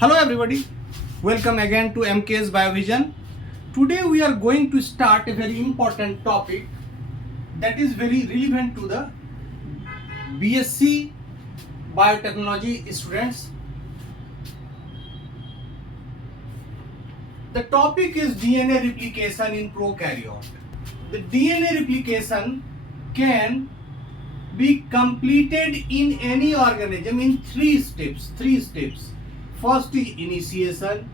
Hello everybody, welcome again to MKS Biovision. Today we are going to start a very important topic that is very relevant to the BSc Biotechnology students. The topic is DNA replication in prokaryote. The DNA replication can be completed in any organism in three steps. First is initiation,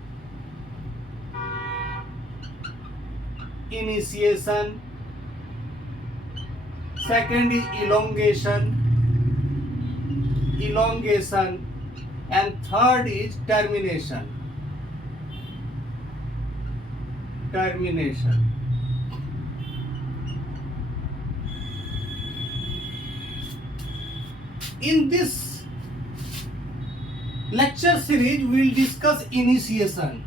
second is elongation, and third is termination. In this lecture series, we will discuss initiation.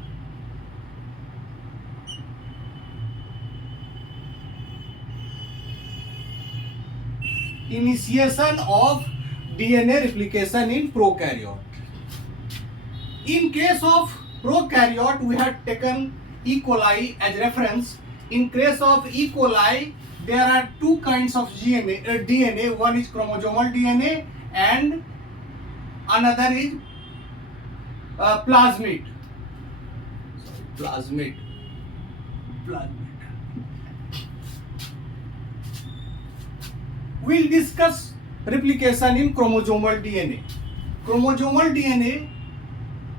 Initiation of DNA replication in prokaryote. In case of prokaryote, we have taken E. coli as reference. In case of E. coli, there are two kinds of DNA. One is chromosomal DNA and another is plasmid. We'll discuss replication in chromosomal DNA. Chromosomal DNA,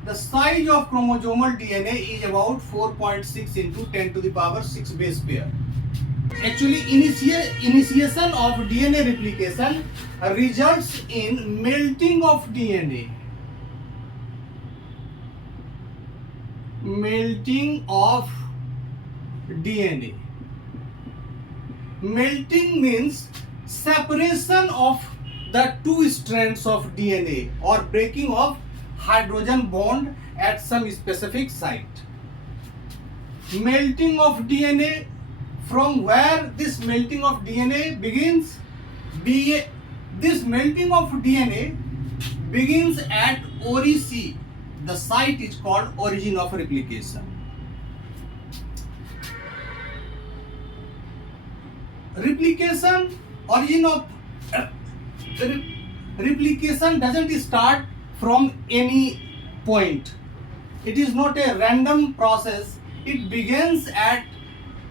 the size of chromosomal DNA is about 4.6 into 10 to the power 6 base pair. Actually, initiation of DNA replication results in melting of DNA. Melting means separation of the two strands of DNA or breaking of hydrogen bond at some specific site. Melting of DNA, from where this melting of DNA begins? This melting of DNA begins at ORIC. The site is called origin of replication. Replication doesn't start from any point. It is not a random process. It begins at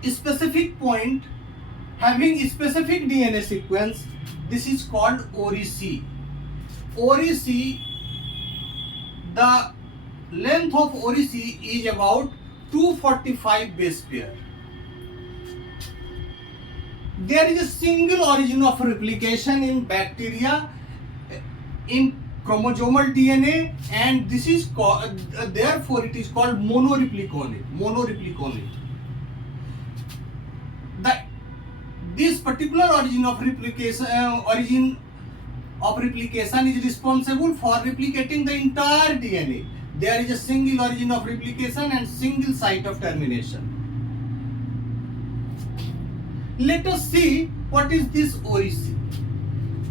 a specific point having a specific DNA sequence. This is called ORIC. ORIC, the length of ORIC is about 245 base pair. There is a single origin of replication in bacteria in chromosomal DNA, and this is called, therefore it is called monorepliconic. This particular origin of replication is responsible for replicating the entire DNA. There is a single origin of replication and single site of termination. Let us see what is this ORIC.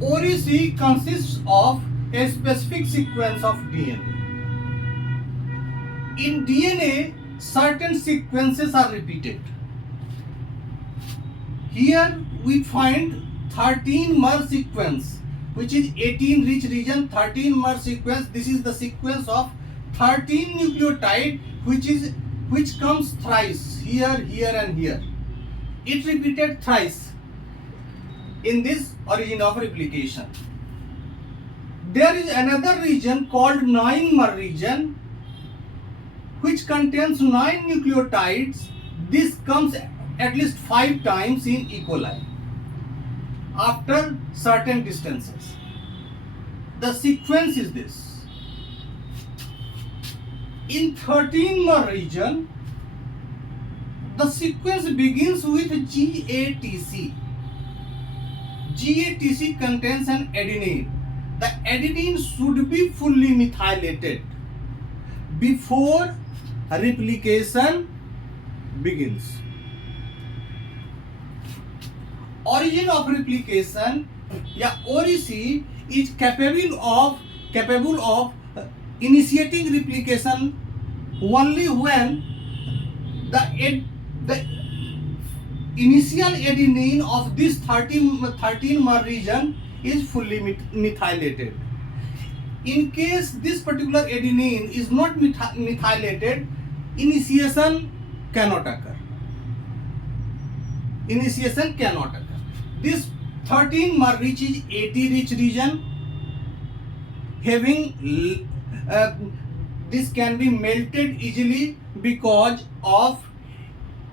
ORIC consists of a specific sequence of DNA. In DNA, certain sequences are repeated. Here we find 13-mer sequence, which is 18 rich region, 13-mer sequence. This is the sequence of 13 nucleotide which comes thrice, here, here and here. It repeated thrice in this origin of replication. There is another region called 9-mer region which contains 9 nucleotides. This comes at least 5 times in E. coli after certain distances. The sequence is this. In 13-mer region, the sequence begins with GATC. GATC contains an adenine. The adenine should be fully methylated before replication begins. Origin of replication, ORIC, is capable of initiating replication only when the initial adenine of this 13-mer region is fully methylated. In case this particular adenine is not methylated, initiation cannot occur. Initiation cannot occur. This 13-mer rich is AT rich region, having this can be melted easily because of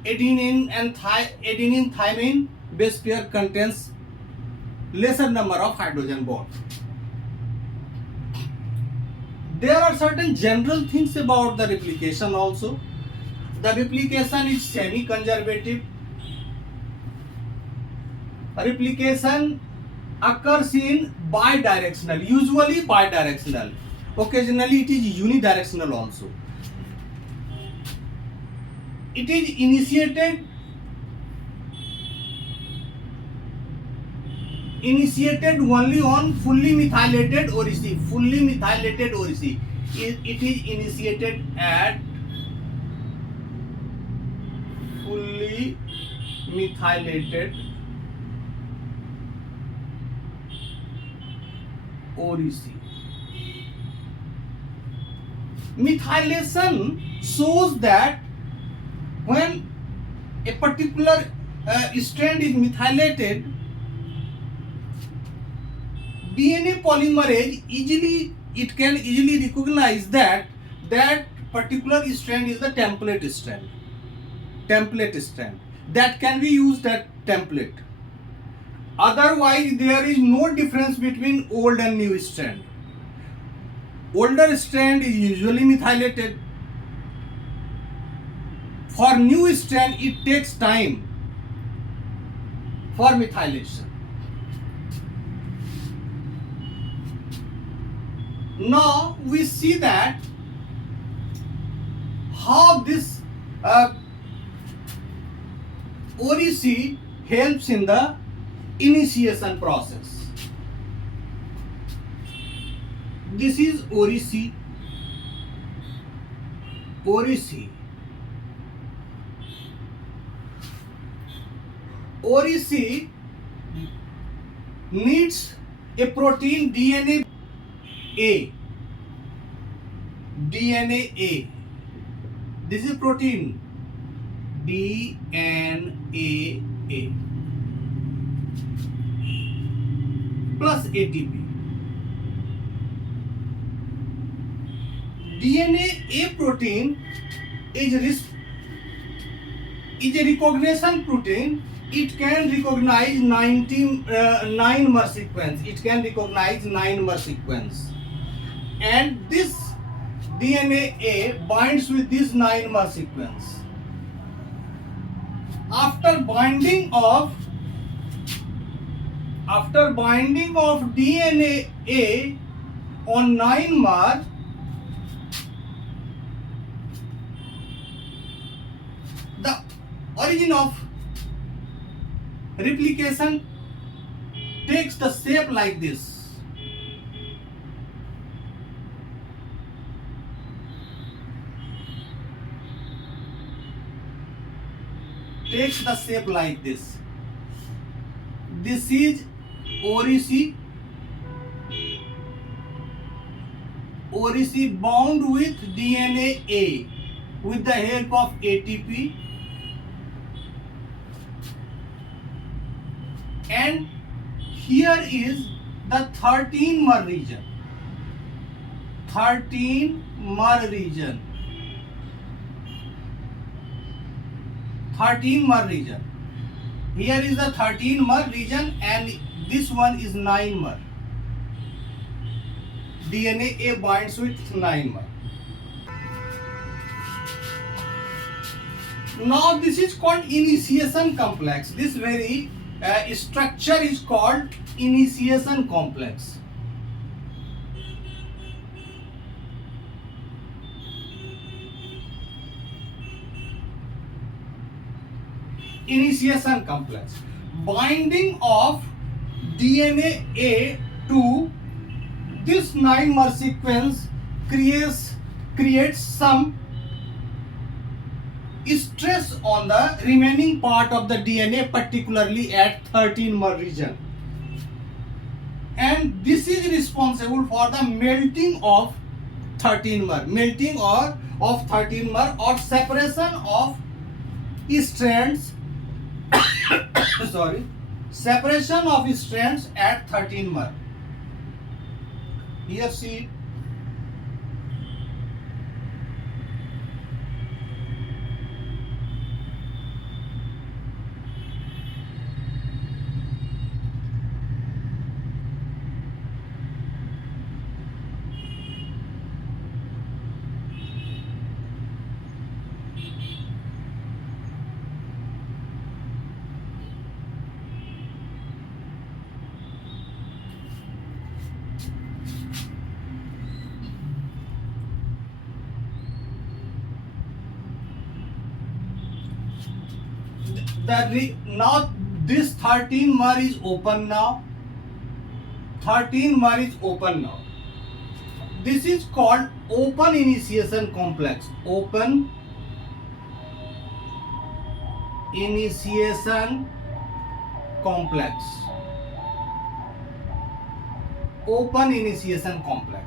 adenine and adenine thymine base pair contains lesser number of hydrogen bonds. There are certain general things about the replication also. The replication is semi-conservative. Replication occurs in bidirectional, usually bidirectional. Occasionally it is unidirectional also. It is initiated only on fully methylated ORC. Fully methylated ORC. It is initiated at fully methylated ORC. Methylation shows that when a particular strand is methylated, DNA polymerase can easily recognize that particular strand is the template strand. That can be used as template. Otherwise, there is no difference between old and new strand. Older strand is usually methylated. For new strand, it takes time for methylation. Now we see that how this ORC helps in the initiation process. This is ORC. ORC needs a protein DNA A. This is protein DNA A plus ATP. DNA A protein is a recognition protein. It can recognize 9-mer sequence. And this DNA A binds with this 9-mer sequence. After binding of DNA A on 9-mer, the origin of replication takes the shape like this. This is ORC bound with DNA A with the help of ATP, and here is the 13-mer region. 13-mer region. Here is the 13-mer region and this one is 9-mer. DNA A binds with 9-mer. Now this is called initiation complex. This very structure is called initiation complex. Initiation complex. Binding of DNA A to this 9-mer sequence creates some stress on the remaining part of the DNA, particularly at 13-mer region. And this is responsible for the melting of 13-mer, of 13-mer or separation of strands sorry, separation of strands at 13-mer. Here see, now this 13-mer is open now. 13-mer is open now. This is called open initiation complex. Open initiation complex. Open initiation complex.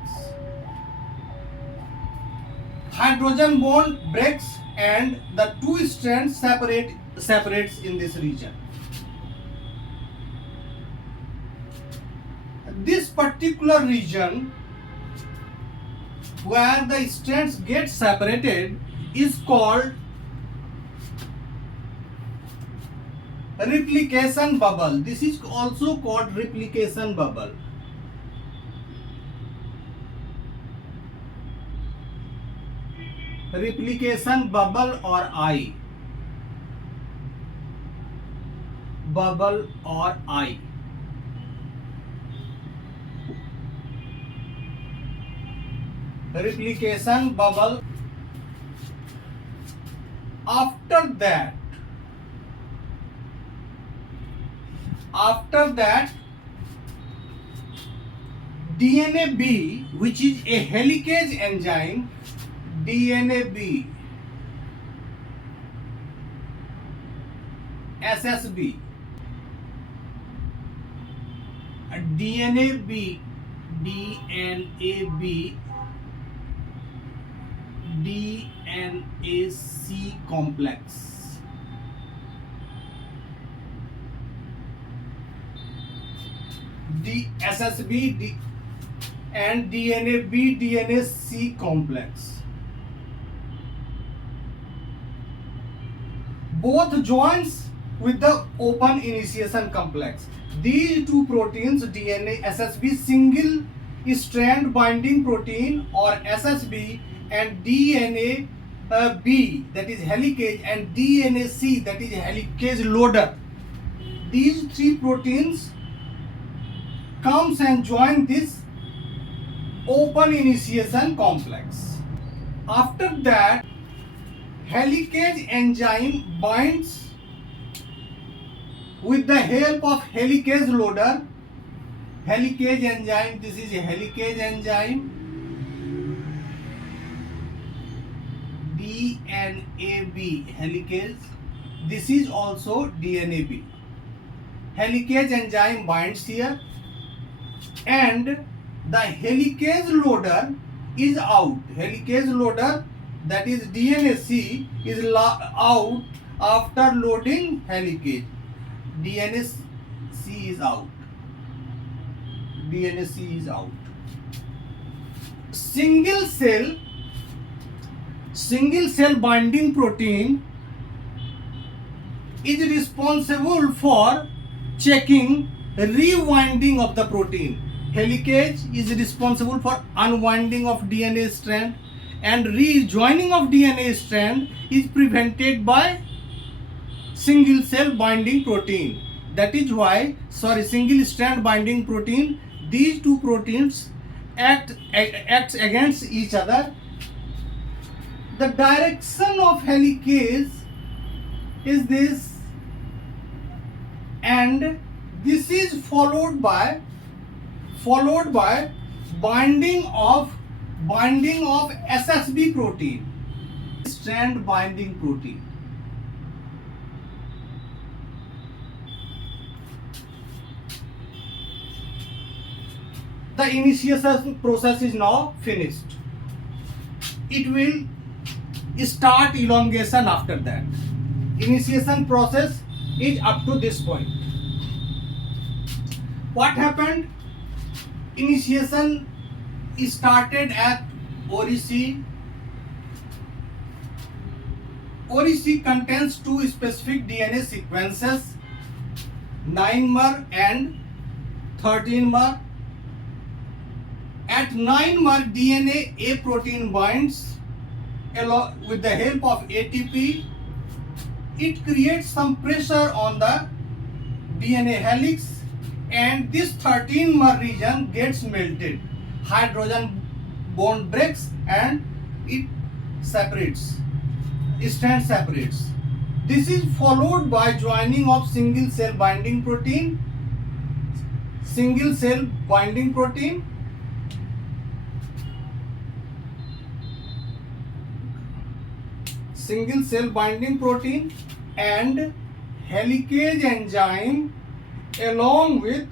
Hydrogen bond breaks and the two strands separates in this region. This particular region where the strands get separated is called replication bubble. This is also called replication bubble. Replication bubble or eye. Bubble or eye. Replication bubble. After that DNA B, which is a helicase enzyme, DNA B, SSB, DNA B, DNA B, DNAC complex. SSB and DNA B, DNAC complex. Both joins with the open initiation complex. These two proteins, DNA SSB single strand binding protein or SSB, and DNA B, that is helicase, and DNA C, that is helicase loader. These three proteins comes and join this open initiation complex. After that, helicase enzyme binds with the help of helicase loader. Helicase enzyme, this is a helicase enzyme. DNAB helicase. This is also DNAB. Helicase enzyme binds here, and the helicase loader is out. Helicase loader, that is DNAC, is out after loading helicase. DNAC is out. DNAC is out. Single cell binding protein is responsible for checking rewinding of the protein. Helicase is responsible for unwinding of DNA strand, and rejoining of DNA strand is prevented by single cell binding protein. That is why, single strand binding protein, these two proteins act against each other. The direction of helicase is this, and this is followed by binding of binding of SSB protein, strand binding protein. The initiation process is now finished. It will start elongation after that. Initiation process is up to this point. What happened? Initiation started at ORIC. ORIC contains two specific DNA sequences, 9-mer and 13-mer. At 9-mer, DNA A protein binds along with the help of ATP. It creates some pressure on the DNA helix, and this 13-mer region gets melted. Hydrogen bond breaks and it separates. Strand separates. This is followed by joining of single cell binding protein. Single cell binding protein. Single cell binding protein and helicase enzyme along with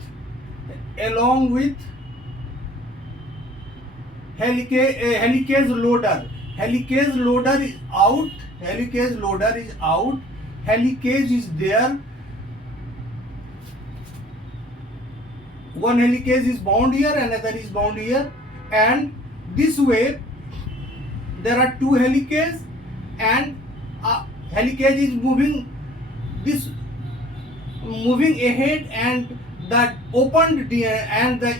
helicase loader. Helicase loader is out. Helicase loader is out. Helicase is there. One helicase is bound here, another is bound here, and this way there are two helicases, and helicase is moving ahead, and that opened DNA and the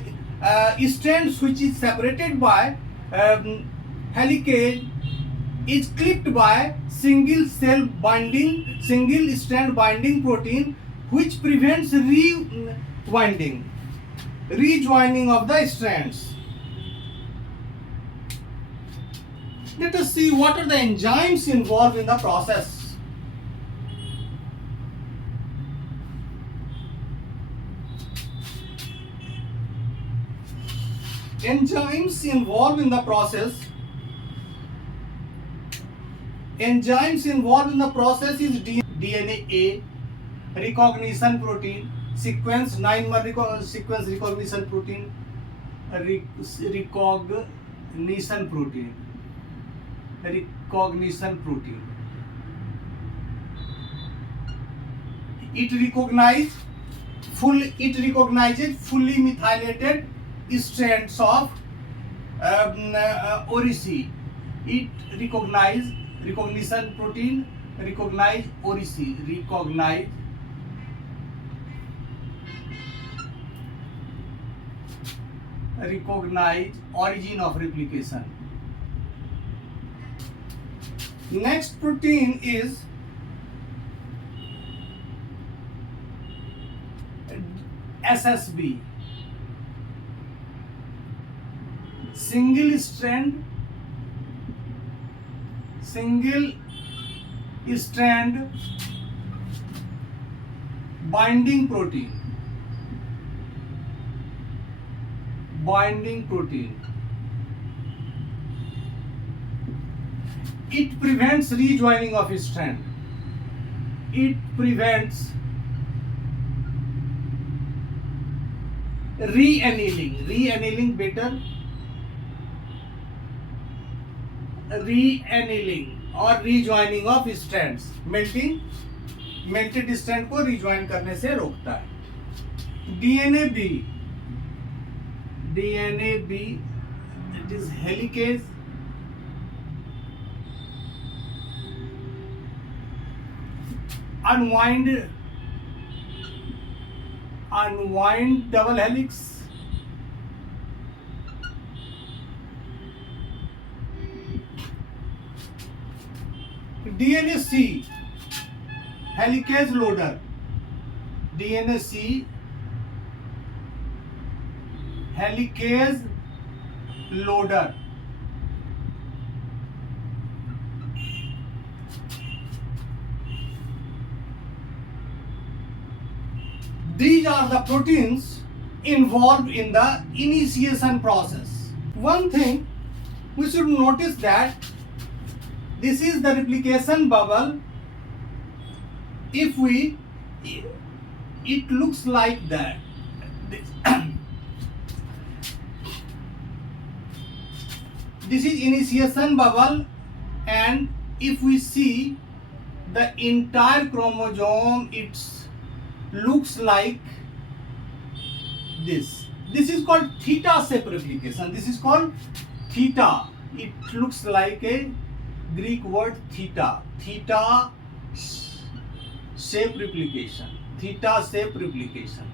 strands which is separated by helicase is clipped by single strand binding protein, which prevents rejoining of the strands. Let us see what are the enzymes involved in the process. Enzymes involved in the process. Enzymes involved in the process is DNA A, recognition protein, sequence 9-mer sequence recognition protein, recognition protein. It recognizes fully methylated strands of ORIC. It recognition protein recognize ORIC, recognize origin of replication. Next protein is SSB, single strand binding protein. It prevents rejoining of strand. It prevents re-annealing better. Re-annealing और rejoining of strands. melted strand को rejoin करने से रोकता है. DNA B, it is helicase. Unwind double helix. DNA C, helicase loader. DNA C, helicase loader. These are the proteins involved in the initiation process. One thing we should notice that this is the replication bubble. If we, it looks like that. This is initiation bubble, and if we see the entire chromosome, it looks like this. This is called theta shape replication. This is called theta. It looks like a Greek word theta. Theta shape replication. Theta shape replication.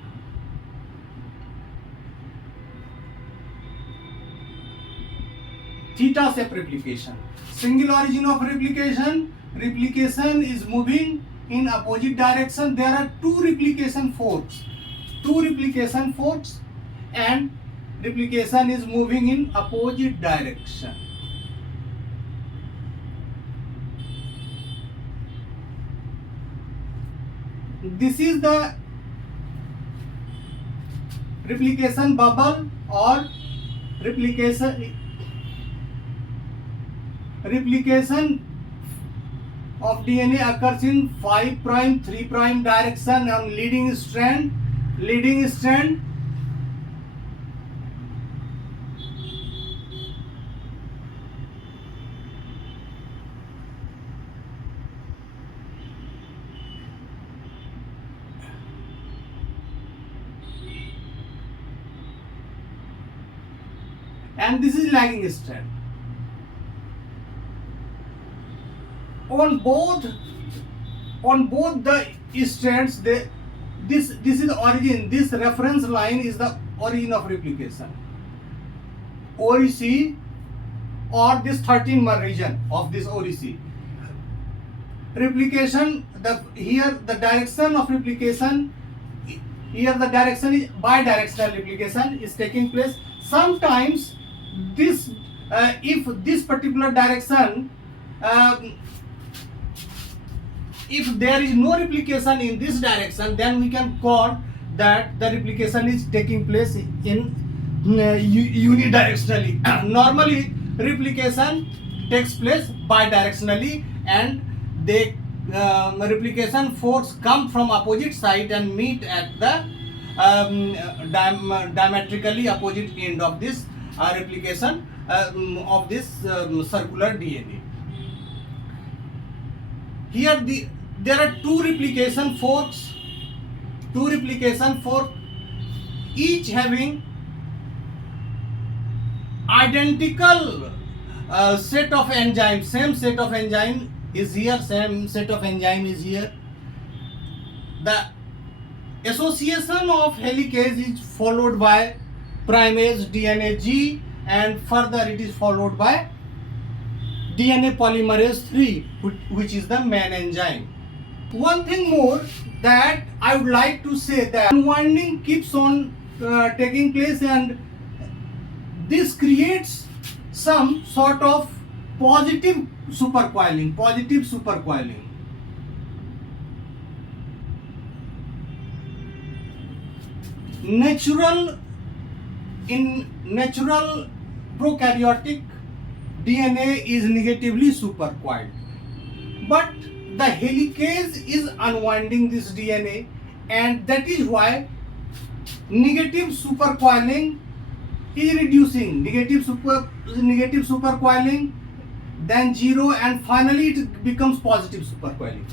Theta shape replication. Single origin of replication. Replication is moving in opposite direction. There are two replication forks. Two replication forks, and replication is moving in opposite direction. This is the replication bubble or replication of DNA occurs in 5 prime 3 prime direction on leading strand. And this is lagging strand. On both the strands, this is origin. This reference line is the origin of replication. ORC, or this 13-mer region of this ORC. Replication, here the direction of replication, here the direction is bidirectional replication is taking place. Sometimes this, if this particular direction, if there is no replication in this direction, then we can call that the replication is taking place in unidirectionally. Normally replication takes place bidirectionally, and the replication forks come from opposite side and meet at the diametrically opposite end of this replication of this circular DNA. Here there are two replication forks, each having identical set of enzymes. Same set of enzyme is here, same set of enzyme is here. The association of helicase is followed by primase DNA G, and further it is followed by DNA polymerase 3, which is the main enzyme. One thing more that I would like to say, that unwinding keeps on taking place, and this creates some sort of positive supercoiling. In natural prokaryotic DNA is negatively supercoiled, but the helicase is unwinding this DNA, and that is why negative supercoiling is reducing. Negative supercoiling, then 0, and finally it becomes positive supercoiling.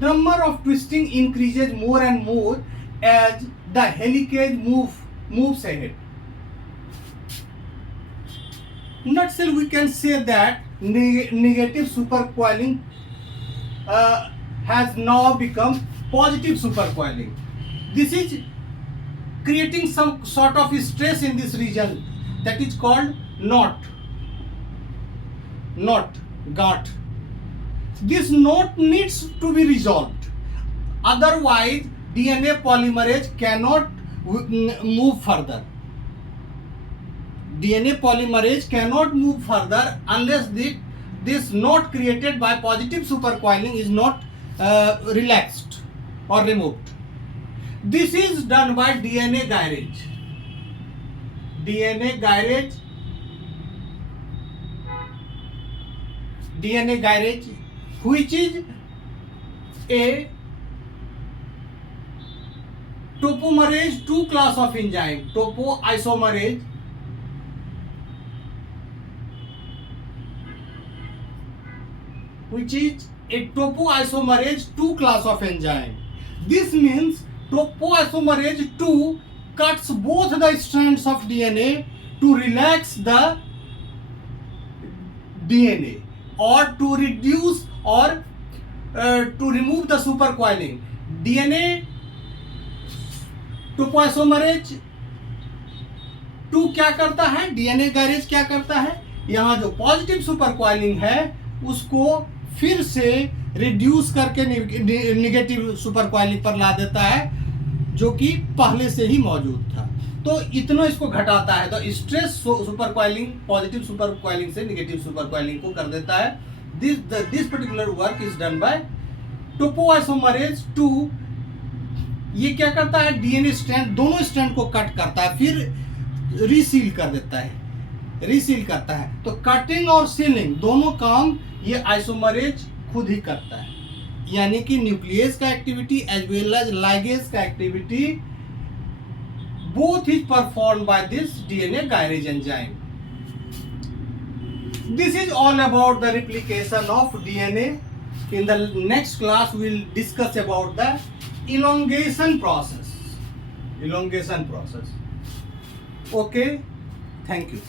Number of twisting increases more and more as the helicase moves ahead. In nutshell, we can say that negative supercoiling has now become positive supercoiling. This is creating some sort of stress in this region, that is called knot. This knot needs to be resolved, otherwise DNA polymerase cannot move further. DNA polymerase cannot move further unless this knot created by positive supercoiling is not relaxed or removed. This is done by DNA DNA gyrase, which is a topoisomerase 2 class of enzyme, topoisomerase which is a topoisomerase 2 class of enzyme. This means topoisomerase 2 cuts both the strands of DNA to relax the DNA or to reduce or to remove the supercoiling. DNA topoisomerase 2 क्या करता है, DNA gyrase क्या करता है, यहाँ जो positive super coiling है उसको फिर से रिड्यूस करके निगेटिव सुपर कॉइलिंग पर ला देता है जो कि पहले से ही मौजूद था। तो इतना इसको घटाता है, तो stress super coiling positive super coiling से निगेटिव सुपर कॉइलिंग को कर देता है। This particular work is done by topoisomerase 2। ये क्या करता है, डीएनए स्ट्रैंड, दोनों स्ट्रैंड को कट करता है, फिर रीसील कर देता है, रीसील करता है। तो कटिंग और सीलिंग दोनों काम ये आइसोमरेज खुद ही करता है, यानी कि न्यूक्लियस का activity as well as ligase का activity both is performed by this DNA gyrase enzyme. This is all about the replication of DNA. In the next class we will discuss about the elongation process. Okay, thank you.